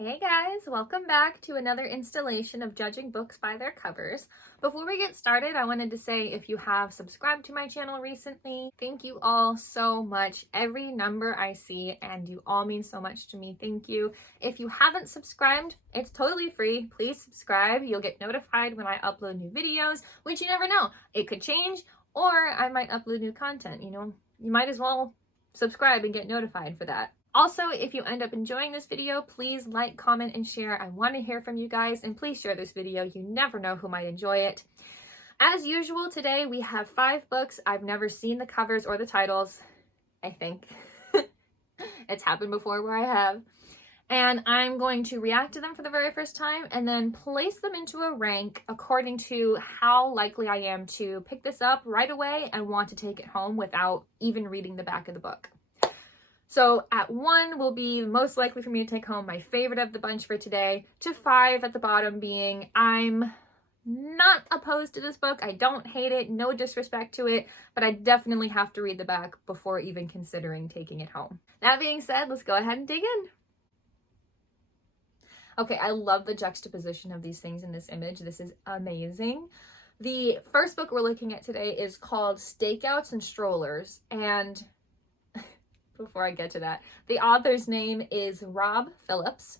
Hey guys, welcome back to another installation of Judging Books by Their Covers. Before we get started, I wanted to say if you have subscribed to my channel recently, thank you all so much. Every number I see and you all mean so much to me. Thank you. If you haven't subscribed, it's totally free. Please subscribe. You'll get notified when I upload new videos, which you never know. It could change or I might upload new content, you might as well subscribe and get notified for that. Also, if you end up enjoying this video, please like, comment, and share. I want to hear from you guys, and please share this video. You never know who might enjoy it. As usual, today we have 5 books. I've never seen the covers or the titles, I think. It's happened before where I have. And I'm going to react to them for the very first time and then place them into a rank according to how likely I am to pick this up right away and want to take it home without even reading the back of the book. So at 1 will be most likely for me to take home, my favorite of the bunch for today, to 5 at the bottom being I'm not opposed to this book. I don't hate it, no disrespect to it, but I definitely have to read the back before even considering taking it home. That being said, let's go ahead and dig in. Okay, I love the juxtaposition of these things in this image. This is amazing. The first book we're looking at today is called Stakeouts and Strollers, and before I get to that, the author's name is Rob Phillips.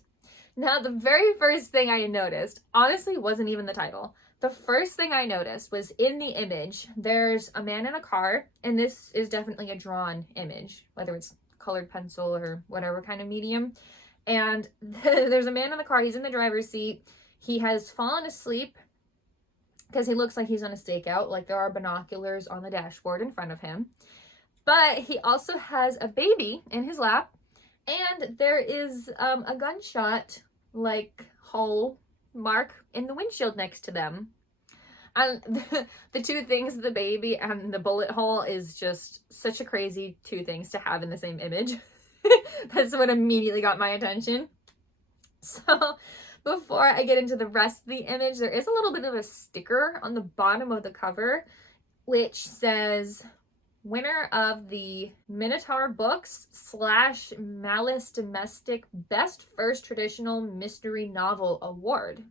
Now, the very first thing I noticed, honestly, wasn't even the title. The first thing I noticed was in the image, there's a man in a car, and this is definitely a drawn image, whether it's colored pencil or whatever kind of medium. And there's a man in the car, he's in the driver's seat. He has fallen asleep because he looks like he's on a stakeout, like there are binoculars on the dashboard in front of him. But he also has a baby in his lap, and there is a gunshot hole mark in the windshield next to them. And the two things, the baby and the bullet hole, is just such a crazy 2 things to have in the same image. That's what immediately got my attention. So before I get into the rest of the image, there is a little bit of a sticker on the bottom of the cover, which says winner of the Minotaur Books / Malice Domestic Best First Traditional Mystery Novel Award.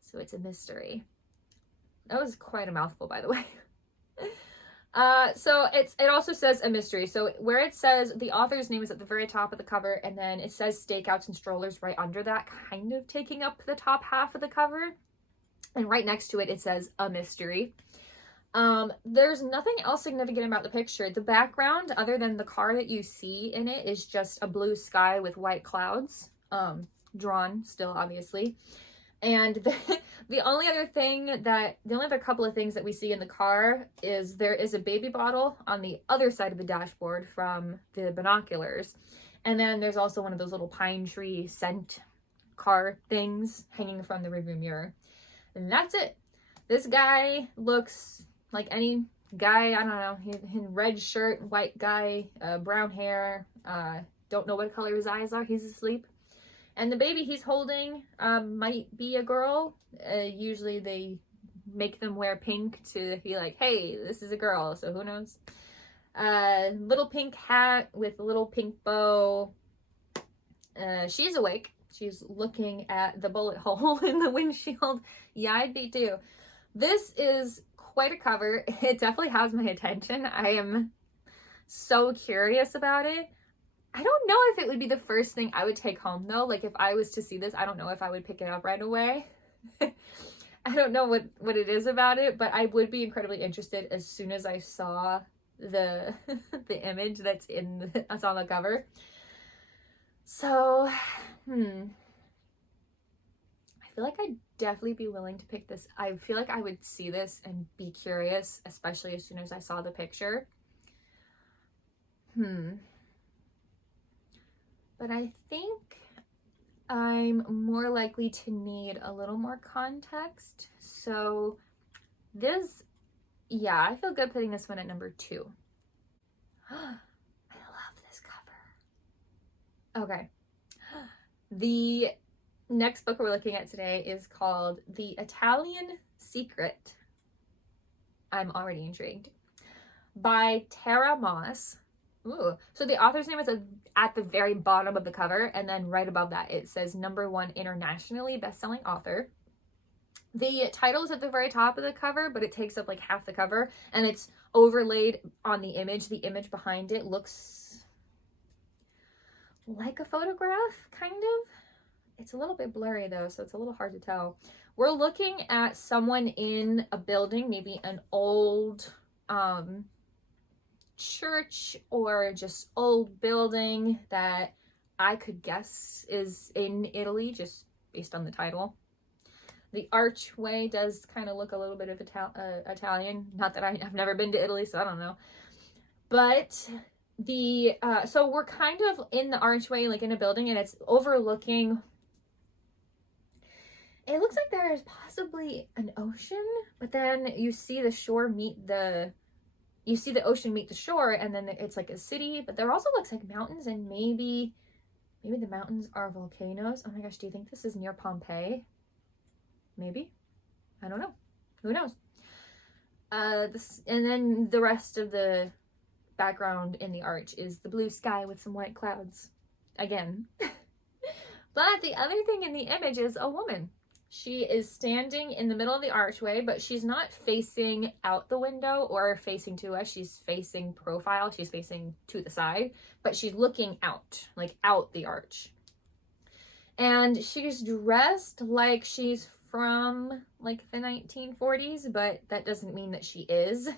So it's a mystery. That was quite a mouthful, by the way. So it also says a mystery. So where it says the author's name is at the very top of the cover, and then it says Stakeouts and Strollers right under that, kind of taking up the top half of the cover. And right next to it, it says a mystery. There's nothing else significant about the picture. The background, other than the car that you see in it, is just a blue sky with white clouds, drawn still, obviously. And the only other couple of things that we see in the car is there is a baby bottle on the other side of the dashboard from the binoculars. And then there's also one of those little pine tree scent car things hanging from the rearview mirror. And that's it. This guy looks like any guy, I don't know, in red shirt, white guy, brown hair, don't know what color his eyes are, he's asleep. And the baby he's holding might be a girl. Usually they make them wear pink to be like, hey, this is a girl, so who knows. Little pink hat with a little pink bow. She's awake. She's looking at the bullet hole in the windshield. Yeah, I'd be too. This is quite a cover. It definitely has my attention. I am so curious about it. I don't know if it would be the first thing I would take home though. Like if I was to see this, I don't know if I would pick it up right away. I don't know what it is about it, but I would be incredibly interested as soon as I saw the the image that's on the cover. So, I feel like I'd definitely be willing to pick this. I feel like I would see this and be curious, especially as soon as I saw the picture. But I think I'm more likely to need a little more context. So I feel good putting this one at number 2. I love this cover. Okay. The next book we're looking at today is called The Italian Secret. I'm already intrigued. By Tara Moss. Ooh. So the author's name is at the very bottom of the cover, and then right above that it says #1 internationally best-selling author. The title is at the very top of the cover, but it takes up like half the cover, and it's overlaid on the image. The image behind it looks like a photograph, kind of. It's a little bit blurry though, so it's a little hard to tell. We're looking at someone in a building, maybe an old church or just old building that I could guess is in Italy just based on the title. The archway does kind of look a little bit of Italian. Not that I've never been to Italy, so I don't know. But the so we're kind of in the archway, like in a building, and it's overlooking. It looks like there is possibly an ocean, but then you see the shore meet the. You see the ocean meet the shore, and then it's like a city, but there also looks like mountains, and maybe the mountains are volcanoes. Oh my gosh, do you think this is near Pompeii? Maybe. I don't know. Who knows? And then the rest of the background in the arch is the blue sky with some white clouds. Again. But the other thing in the image is a woman. She is standing in the middle of the archway, but she's not facing out the window or facing to us. She's facing profile. She's facing to the side, but she's looking out, like out the arch. And she's dressed like she's from like the 1940s, but that doesn't mean that she is.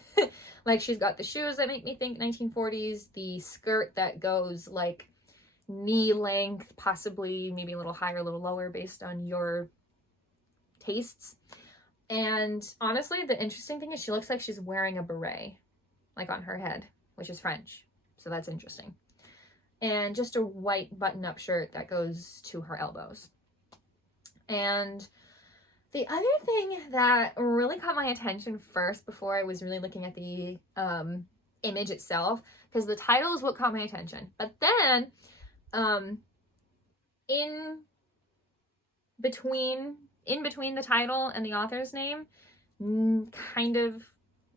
Like she's got the shoes that make me think 1940s, the skirt that goes like knee length, possibly maybe a little higher, a little lower based on your tastes. And honestly, the interesting thing is she looks like she's wearing a beret, like on her head, which is French. So that's interesting. And just a white button-up shirt that goes to her elbows. And the other thing that really caught my attention first before I was really looking at the image itself, because the title is what caught my attention. But then in between the title and the author's name, kind of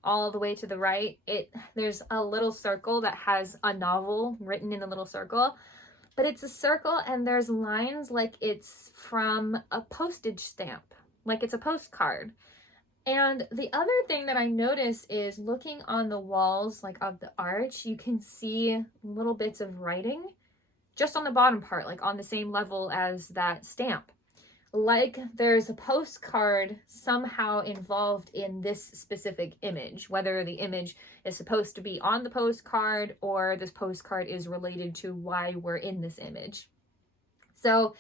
all the way to the right, there's a little circle that has a novel written in the little circle, but it's a circle and there's lines like it's from a postage stamp, like it's a postcard. And the other thing that I notice is looking on the walls like of the arch, you can see little bits of writing just on the bottom part, like on the same level as that stamp. Like there's a postcard somehow involved in this specific image, whether the image is supposed to be on the postcard or this postcard is related to why we're in this image. So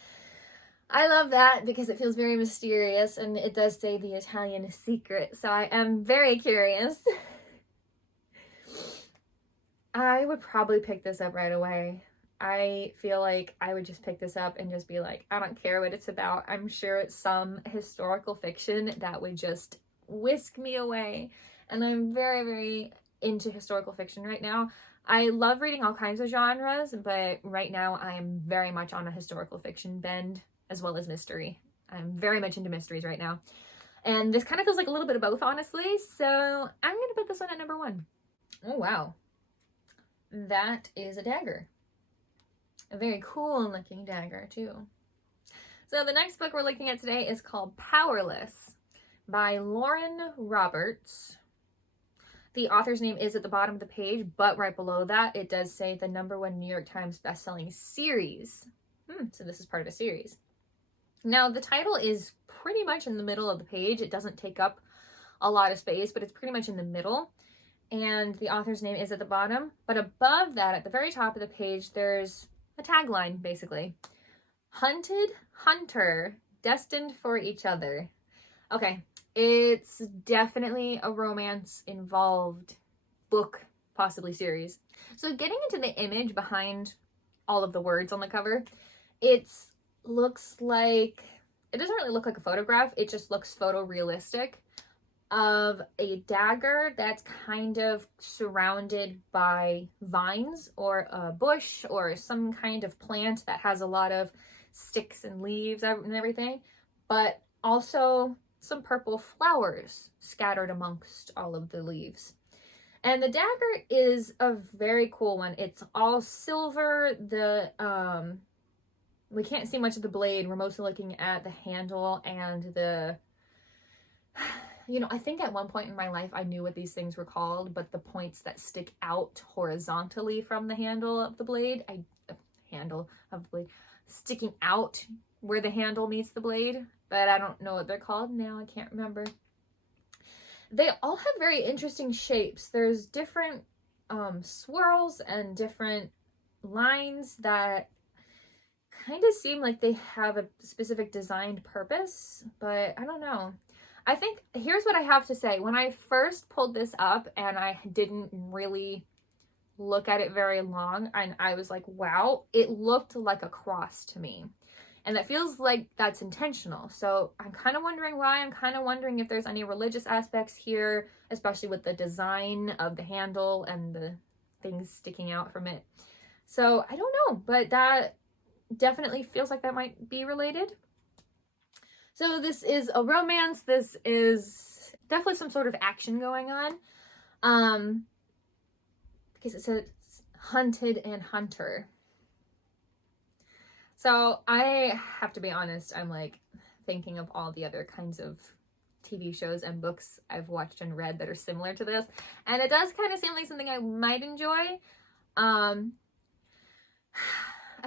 I love that because it feels very mysterious, and it does say the Italian secret, so I am very curious. I would probably pick this up right away. I feel like I would just pick this up and just be like, I don't care what it's about. I'm sure it's some historical fiction that would just whisk me away. And I'm very, very into historical fiction right now. I love reading all kinds of genres, but right now I am very much on a historical fiction bend as well as mystery. I'm very much into mysteries right now. And this kind of feels like a little bit of both, honestly. So I'm going to put this one at #1. Oh, wow. That is a dagger. A very cool looking dagger too. So the next book we're looking at today is called Powerless by Lauren Roberts. The author's name is at the bottom of the page, but right below that it does say the #1 New York Times bestselling series. So this is part of a series. Now the title is pretty much in the middle of the page. It doesn't take up a lot of space, but it's pretty much in the middle. And the author's name is at the bottom. But above that, at the very top of the page, there's a tagline, basically. Hunted Hunter, destined for each other. Okay, it's definitely a romance involved book, possibly series. So getting into the image behind all of the words on the cover, it looks like, it doesn't really look like a photograph, it just looks photorealistic of a dagger that's kind of surrounded by vines or a bush or some kind of plant that has a lot of sticks and leaves and everything, but also some purple flowers scattered amongst all of the leaves. And the dagger is a very cool one. It's all silver. We can't see much of the blade. We're mostly looking at the handle and the, I think at one point in my life I knew what these things were called, but the points that stick out horizontally from the handle of the blade, sticking out where the handle meets the blade, but I don't know what they're called now. I can't remember. They all have very interesting shapes. There's different swirls and different lines that kind of seem like they have a specific designed purpose, but I don't know. I think, here's what I have to say. When I first pulled this up and I didn't really look at it very long, and I was like, wow, it looked like a cross to me. And that feels like that's intentional. So I'm kind of wondering why. I'm kind of wondering if there's any religious aspects here, especially with the design of the handle and the things sticking out from it. So I don't know, but that definitely feels like that might be related. So this is a romance. This is definitely some sort of action going on. Because it says hunted and hunter. So I have to be honest, I'm like thinking of all the other kinds of TV shows and books I've watched and read that are similar to this. And it does kind of seem like something I might enjoy. I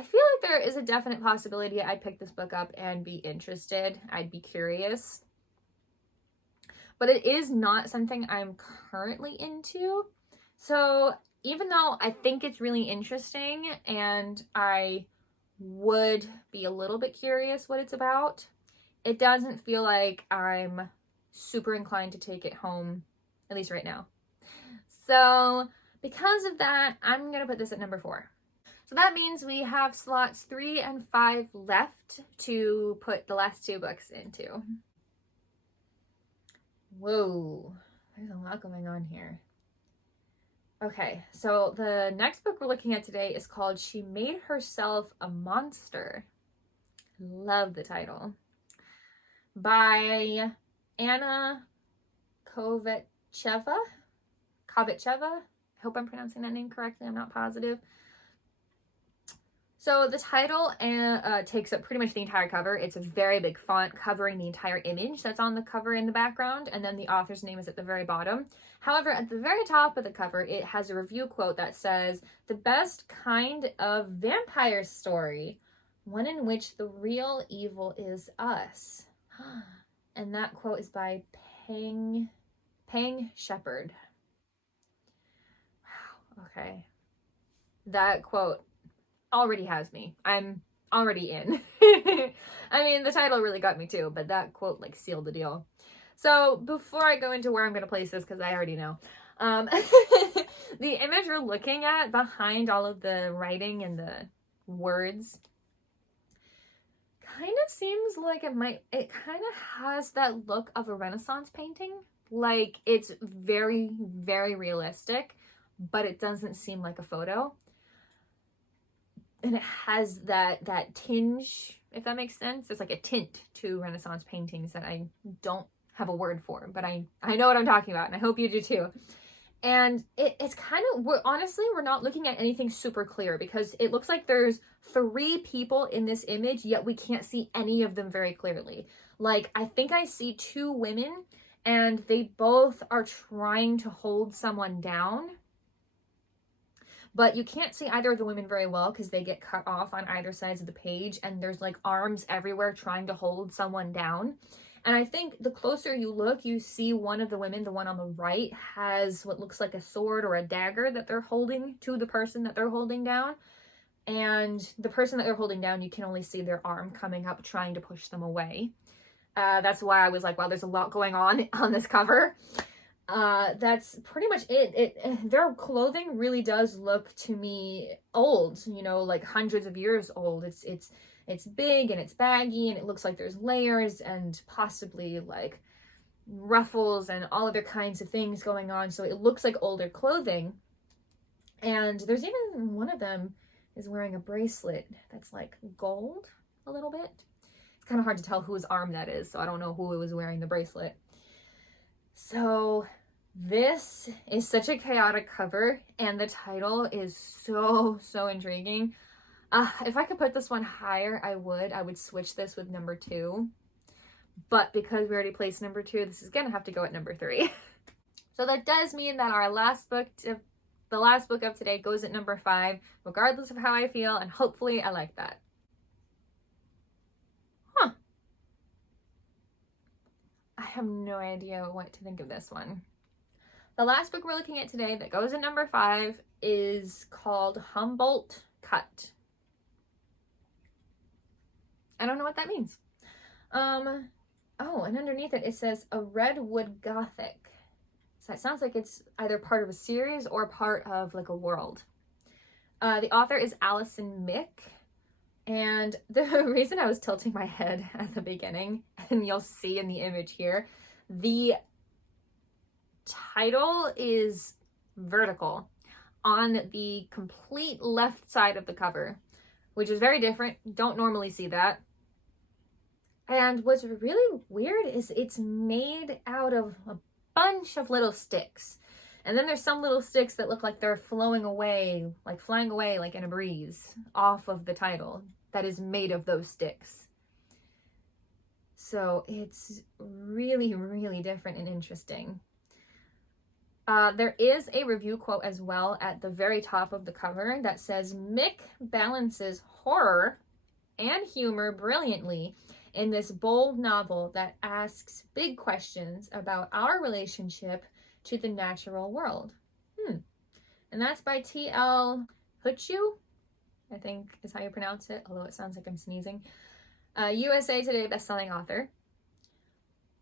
feel like there is a definite possibility I'd pick this book up and be interested. I'd be curious. But it is not something I'm currently into. So even though I think it's really interesting and I would be a little bit curious what it's about, it doesn't feel like I'm super inclined to take it home, at least right now. So because of that, I'm gonna put this at number 4. So that means we have slots 3 and 5 left to put the last 2 books into. Whoa, there's a lot going on here. Okay, so the next book we're looking at today is called She Made Herself a Monster. Love the title. By Anna Kovačeva. I hope I'm pronouncing that name correctly. I'm not positive. So the title takes up pretty much the entire cover. It's a very big font covering the entire image that's on the cover in the background, and then the author's name is at the very bottom. However, at the very top of the cover, it has a review quote that says, "The best kind of vampire story, one in which the real evil is us." And that quote is by Pang Shepherd. Wow, okay. That quote already has me. I'm already in. I mean, the title really got me too, but that quote like sealed the deal. So before I go into where I'm going to place this, because I already know, the image we're looking at behind all of the writing and the words kind of seems like it kind of has that look of a Renaissance painting. Like it's very, very realistic, but it doesn't seem like a photo. And it has that tinge, if that makes sense. It's like a tint to Renaissance paintings that I don't have a word for, but I know what I'm talking about, and I hope you do too. And it's kind of, we're not looking at anything super clear because it looks like there's 3 people in this image, yet we can't see any of them very clearly. Like, I think I see 2 women, and they both are trying to hold someone down. But you can't see either of the women very well because they get cut off on either sides of the page, and there's like arms everywhere trying to hold someone down. And I think the closer you look, you see one of the women, the one on the right, has what looks like a sword or a dagger that they're holding to the person that they're holding down. And the person that they're holding down, you can only see their arm coming up trying to push them away. That's why I was like, wow, there's a lot going on this cover. That's pretty much it. Their clothing really does look to me old, like hundreds of years old. It's big and it's baggy and it looks like there's layers and possibly like ruffles and all other kinds of things going on. So it looks like older clothing. And there's even one of them is wearing a bracelet that's like gold a little bit. It's kind of hard to tell whose arm that is, so I don't know who was wearing the bracelet. So This is such a chaotic cover, and the title is so intriguing. If I could put this one higher, I would switch this with number 2. But because we already placed number 2, this is gonna have to go at number 3. So that does mean that our last book, the last book of today, goes at number 5, regardless of how I feel, and hopefully I like that. I have no idea what to think of this one. The last book we're looking at today that goes at number 5 is called Humboldt Cut. I don't know what that means. Oh, and underneath it, it says a Redwood Gothic. So that sounds like it's either part of a series or part of like a world. The author is Allison Mick. And the reason I was tilting my head at the beginning, and you'll see in the image here, the title is vertical on the complete left side of the cover, which is very different. Don't normally see that. And what's really weird is it's made out of a bunch of little sticks. And then there's some little sticks that look like they're flying away like in a breeze off of the title that is made of those sticks. So it's really different and interesting. There is a review quote as well at the very top of the cover that says, Mick balances horror and humor brilliantly in this bold novel that asks big questions about our relationship to the natural world. And that's by T.L. Hutchew, I think is how you pronounce it, although it sounds like I'm sneezing. USA Today bestselling author.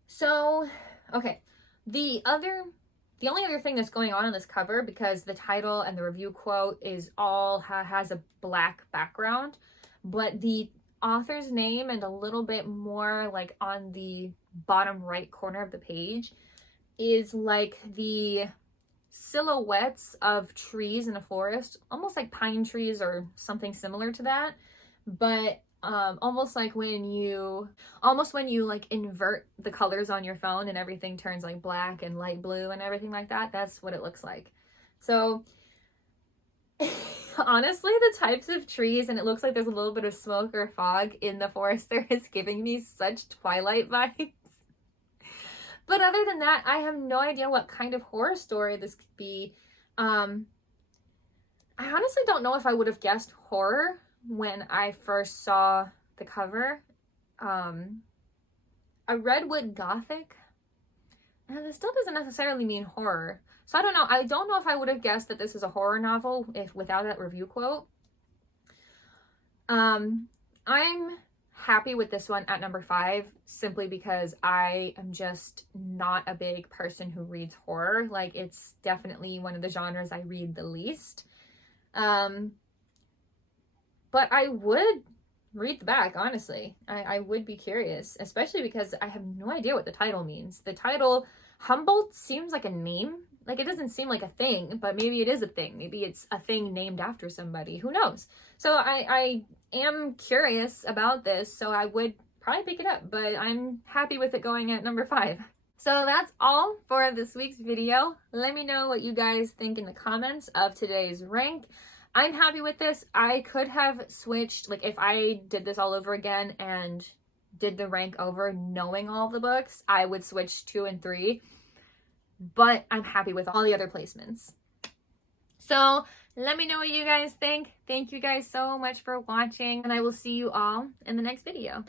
So, okay, the only other thing that's going on this cover, because the title and the review quote is all has a black background, but the author's name and a little bit more like on the bottom right corner of the page is like the silhouettes of trees in a forest, almost like pine trees or something similar to that, but almost when you like invert the colors on your phone and everything turns like black and light blue and everything like that. That's what it looks like. So honestly, the types of trees, and it looks like there's a little bit of smoke or fog in the forest there, is giving me such Twilight vibes. But other than that, I have no idea what kind of horror story this could be. I honestly don't know if I would have guessed horror when I first saw the cover. A Redwood Gothic, and this still doesn't necessarily mean horror. So I don't know. I don't know if I would have guessed that this is a horror novel without that review quote. I'm happy with this one at number 5, simply because I am just not a big person who reads horror. Like, it's definitely one of the genres I read the least. But I would read the back, honestly. I would be curious, especially because I have no idea what the title means. The title, Humboldt, seems like a name. Like, it doesn't seem like a thing, but maybe it is a thing. Maybe it's a thing named after somebody. Who knows? So I am curious about this, so I would probably pick it up, but I'm happy with it going at number 5. So that's all for this week's video. Let me know what you guys think in the comments of today's rank. I'm happy with this. I could have switched, like if I did this all over again and did the rank over knowing all the books, I would switch 2 and 3. But I'm happy with all the other placements. So let me know what you guys think. Thank you guys so much for watching, and I will see you all in the next video.